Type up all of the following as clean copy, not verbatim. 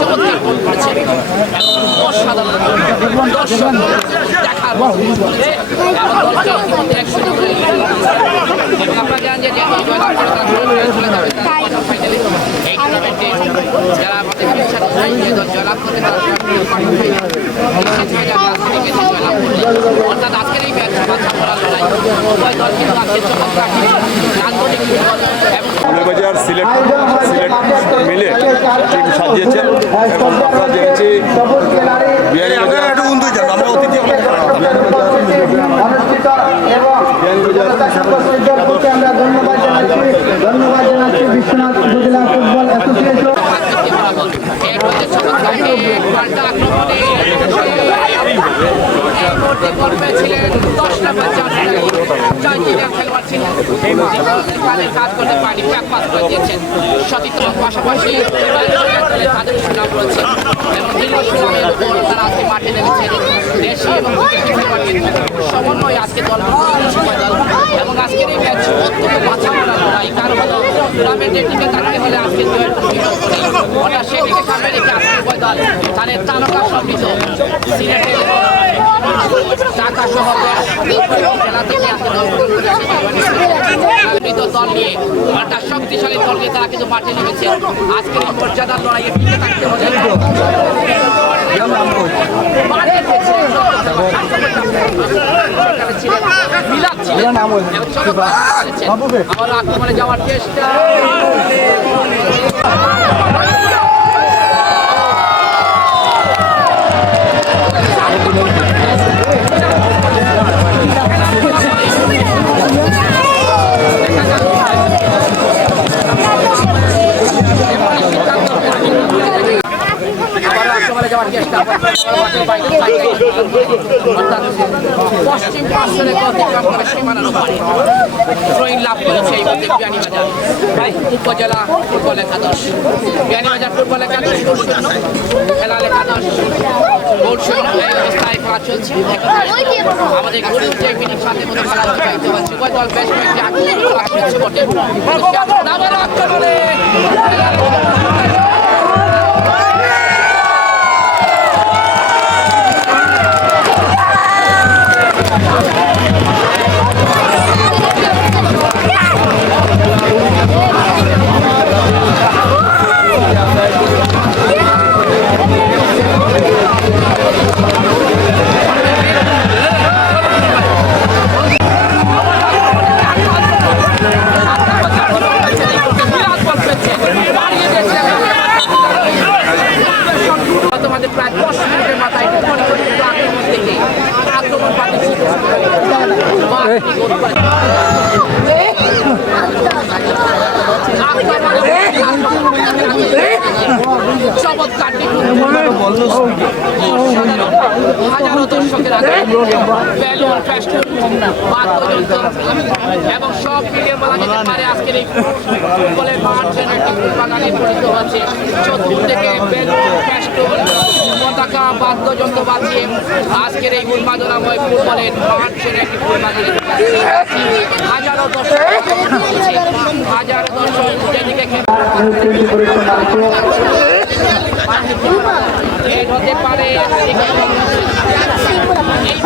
চমৎকার গোল করেছেন এবং অসাধারণ দর্শক দেখার দলটা ইতিমধ্যে 100 করে এবং আপনারা জানেন যে জয়লাভ করে তারা চলে যাবে ফাইনালে এই টুর্নামেন্টে যারা আমাদের দল জয়লাভ করবে তারা অর্থাৎ আজকের এই ম্যাচ বাচ্চা করার লড়াই উভয় দল কিন্তু আজকে চমৎকার আন্তরিক বাজার সিলেট মিলে টিম সাজিয়েছেন এবং আমরা জেনেছি বিয়ানীবাজার আমরা অতিথি ধন্যবাদ জানাচ্ছি বিশ্বনাথ উপজেলা ফুটবল অ্যাসোসিয়েশন। পাশাপাশি তাদের সুনাম রয়েছে এবং দীর্ঘ সুনামের উপর তারা আজকে মাঠে নেমেছেন দেশি এবং সমন্বয় আজকে দল এবং আজকের এই ম্যাচ অত্যন্ত বাছা মারা লড়াই কারণ হলো টুর্নামেন্টের দিকে থাকতে হলে আজকে ওটা সেদিকে সামনে রেখে আজকে উভয় দল তাদের তারকা সমৃদ্ধ সিলেটের ঢাকা শহর জেলা থেকে আজকে দল নিয়ে একটা শক্তিশালী দল নিয়ে তারা কিন্তু মাঠে নেমেছে আজকের এই মর্যাদার লড়াইয়ের দিকে থাকতে হলে আবার আক্রমণে যাওয়ার চেষ্টা যাওয়ার চেষ্টা অর্থাৎ পশ্চিম পার্শ্বরে অতিক্রম করে সীমানার উপরে ড্রয়িং লাভ করেছে এই মধ্যে বিয়ানীবাজার উপজেলা ফুটবল একাদশ বিয়ানীবাজার ফুটবল একাদশ খেলার একাদশ অবস্থায় খেলা চলছে আমাদের মিনিট সাথে মতো খেলা অতিবাহিত হচ্ছে উভয় দল বেশ কয়েকটি আক্রমণ বটে প্রায় 10 মিনিটের মাথায় আক্রমণ পাঠিয়েছিল চমৎকার হাজারো দর্শকের আগে বেলুন ফেস্টুন এবং সব মিলিয়ে বলা যেতে পারে আজকের এই ফুটবলের মাঠ যেন একটি ফুলবাগানে পরিণত হচ্ছে চতুর্দিকে বেলুন ফেস্টুন পতাকা বাদ্যযন্ত্র বাজিয়ে আজকের এই উন্মাদনাময় ফুটবলের মাঠ যেন একটি ফুলবাগানে হাজারো দর্শক হাজারো দর্শক যেদিকে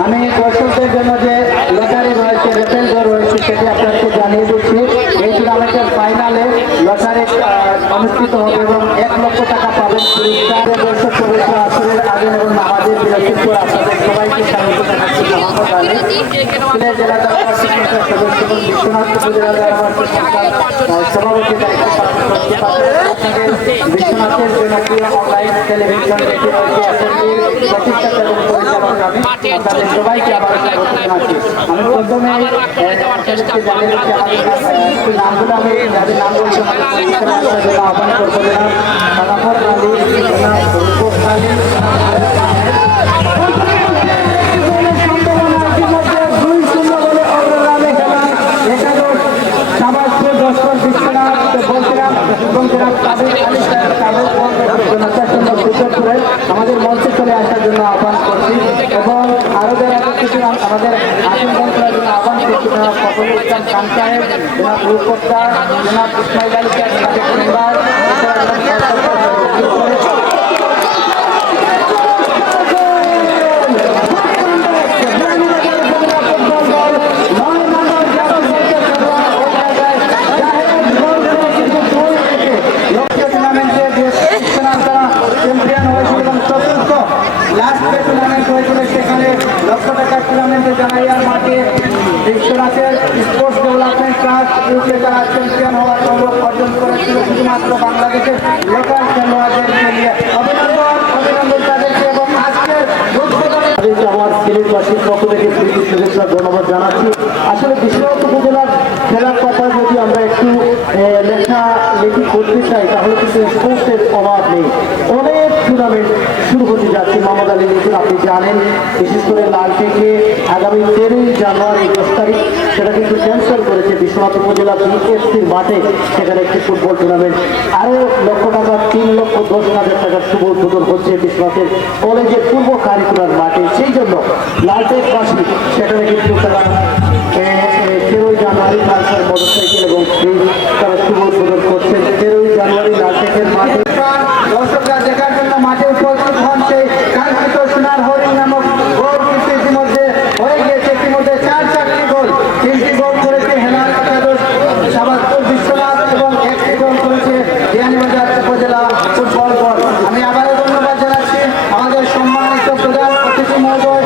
আমি দর্শকদের জন্য যে লটারি রয়েছে রেফেল রয়েছে সেটি আপনাদেরকে জানিয়ে দিচ্ছি এই টুর্নামেন্টের ফাইনালে লটারি অনুষ্ঠিত হবে এবং 1 লক্ষ টাকা পাবেন পুরস্কার। দর্শক পবিত্র আসরের আগে এবং আমাদের বিরতির পর আপনাদের সবাইকে স্বাগত জানাচ্ছি জেলা সদস্য এবং বিশ্বনাথ উপজেলা সভাপতি দায়িত্ব পালন করতে পারেন বিশ্বনাথের জনপ্রিয় অনলাইন টেলিভিশন এটি রয়েছে প্রতিষ্ঠাতা এবং পরিচালক আপনাদের সবাইকে আবার স্বাগত জানাচ্ছি। আমি প্রথমে নামগুলো আমি যাদের নাম বলছি আহ্বান করবো সাদাফর আলী আলী আমাদের মঞ্চে চলে আসার জন্য আহ্বান করছি এবং আরো যারা কিছু আমাদের আসন জন্য আহ্বান করছি ইসলাম খান সাহেব, জনাব রূপকর্তা, জনাব ইসমাইল আলী খান, তাদের পরিবার, টুর্নামেন্টে জানাইয়ার মাঠে বিশ্বনাথের স্পোর্টস ডেভেলপমেন্ট ট্রাস্ট ইউকে তারা চ্যাম্পিয়ন হওয়ার গৌরব অর্জন করেছিল শুধুমাত্র বাংলাদেশের লোকাল খেলোয়াড়দেরকে নিয়ে। অভিনন্দন তাদেরকে এবং আজকের আমার সিলেটবাসীর পক্ষ থেকে প্রীতি শুভেচ্ছা ধন্যবাদ জানাচ্ছি। আসলে বিশ্বনাথ উপজেলার খেলার কথা যদি আমরা একটু লেখালেখি করতে চাই তাহলে কিন্তু স্পোর্টসের অভাব নেই। অনেক টুর্নামেন্ট শুরু হতে যাচ্ছে। মোহাম্মদ আলী নতুন আপনি জানেন, বিশেষ করে লাল থেকে আগামী 13ই জানুয়ারি 10 তারিখ সেটা কিন্তু ক্যান্সেল করেছে বিশ্বনাথ উপজেলা বিএসসির মাঠে। সেখানে একটি ফুটবল টুর্নামেন্ট আরও লক্ষ টাকা 3,10,000 টাকার শুভ উদ্বোধন হচ্ছে বিশ্বনাথের কলেজের পূর্ব কারিকুলার মাঠে। সেই জন্য লালটেকবাসী সেখানে কিন্তু তারা 13ই জানুয়ারি ট্রান্সফার মোটরসাইকেল এবং তারা শুভ উদ্বোধন করছেন 13ই জানুয়ারি লালটেকের মাঠে। দর্শকরা দেখার জন্য মাঠে উপস্থিত হন সেই কাঙ্ক্ষিত সোনার হরিণ নামক গোল কিন্তু ইতিমধ্যে হয়ে গিয়েছে। ইতিমধ্যে 4টি গোল, 3টি গোল করেছে হেলাল একাদশ শাহবাজপুর বিশ্বনাথ এবং 1টি গোল করেছে বিয়ানীবাজার উপজেলা ফুটবল দল। আমি আবারও ধন্যবাদ জানাচ্ছি আমাদের সম্মানিত প্রধান অতিথি মহোদয়।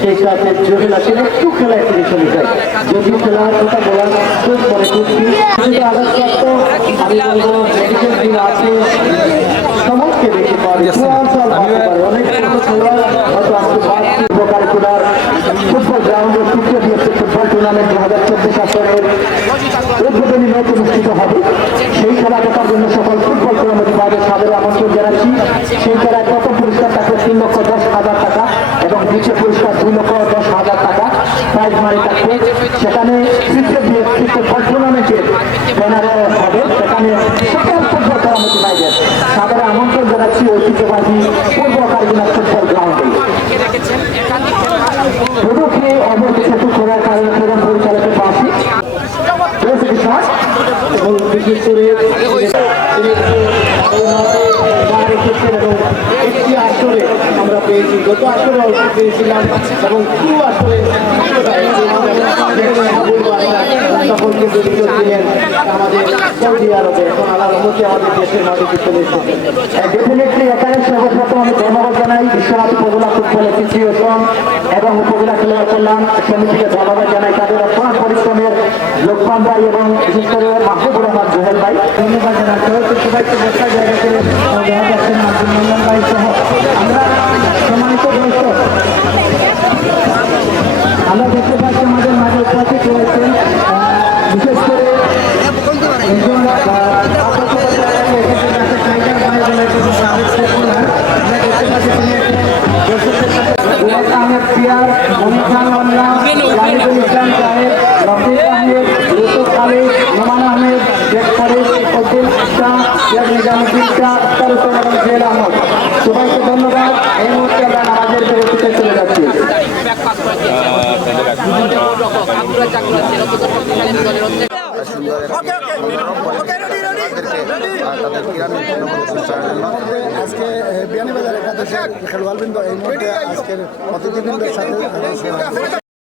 সেই সাথে জহিলা ছিল একটু খেলায় ফিরে চলে যায়, যদিও খেলার কথা বলার খুব পরে খুঁজছি আঘাতপ্রাপ্ত আমি বলবো মেডিকেল টিম আছে সমস্ত দেখতে পারে অনেক খেলোয়াড় হয়তো আসতে কারিকুলার ফুটবল গ্রাউন্ডে তৃতীয় বিএসসি ফুটবল টুর্নামেন্ট 2024 আসরের উদ্বোধনী ম্যাচ অনুষ্ঠিত হবে। সেই খেলা দেখার জন্য সকল ফুটবল কমিটি বাইরে সাদরে আমন্ত্রণ জানাচ্ছি। সেই খেলায় প্রথম পুরস্কার থাকবে 3,10,000 টাকা এবং দ্বিতীয় পুরস্কার 2,10,000 টাকা প্রাইজ মানি থাকবে। সেখানে তৃতীয় বিএসসি ফুটবল টুর্নামেন্টের ব্যানারে হবে। সেখানে সকল ফুটবল কমিটি বাইরে সাদরে আমন্ত্রণ জানাচ্ছি ঐতিহ্যবাহী পূর্ব কারিকুলার ফুটবল গ্রাউন্ডে। প্রদক্ষিণে অবৈধ সেতু করার কারণে প্রধান পরিচালকের পাশে এবং বিশেষ করে একটি আসরে আমরা পেয়েছি, গত আসরে অল্প পেয়েছিলাম এবং পুরো আসরে সকলকে জড়িত ছিলেন আমাদের সৌদি আরবে। এখন আল্লাহর রহমতে আমাদের দেশের মাটিতে চলে এসেছে। ডেফিনেটলি এখানে সর্বপ্রথম আমি ধন্যবাদ জানাই বিশ্বনাথ উপজেলা ফুটবল অ্যাসোসিয়েশন এবং উপজেলা খেলোয়াড় কল্যাণ সমিতিকে ধন্যবাদ জানাই তাদের অপ্রাণ পরিশ্রমের লোকমান ভাই এবং বিশেষ করে মাহবুবুর রহমান জোহেল ভাই ধন্যবাদ জানাচ্ছি। হয়তো সবাইকে বসার জায়গাতে দেখা যাচ্ছে না আব্দুল মোল্লান ভাই সহ আমরা সম্মানিত দর্শক আমরা দেখতে পাচ্ছি আমাদের মাঝে উপস্থিত রয়েছেন বিশেষ করে আহমেদ পিয়ার, মনির খান মোল্লা, জাহিদুল ইসলাম সাহেব, রফিক আহমেদ, ইউসুফ আলী, নোমান আহমেদ, শেখ ফরিদ উদ্দিন শাহ, শেখ নিজামুদ্দিন শাহ, আখতার হোসেন এবং জেল আহমদ। সবাইকে ধন্যবাদ। এই মুহূর্তে আমরা নামাজের বিরতিতে চলে যাচ্ছি। আজকে বিয়ানীবাজার একাদশের খেলোয়াড়বৃন্দ এই মুহূর্তে আজকের অতিথিবৃন্দের সাথে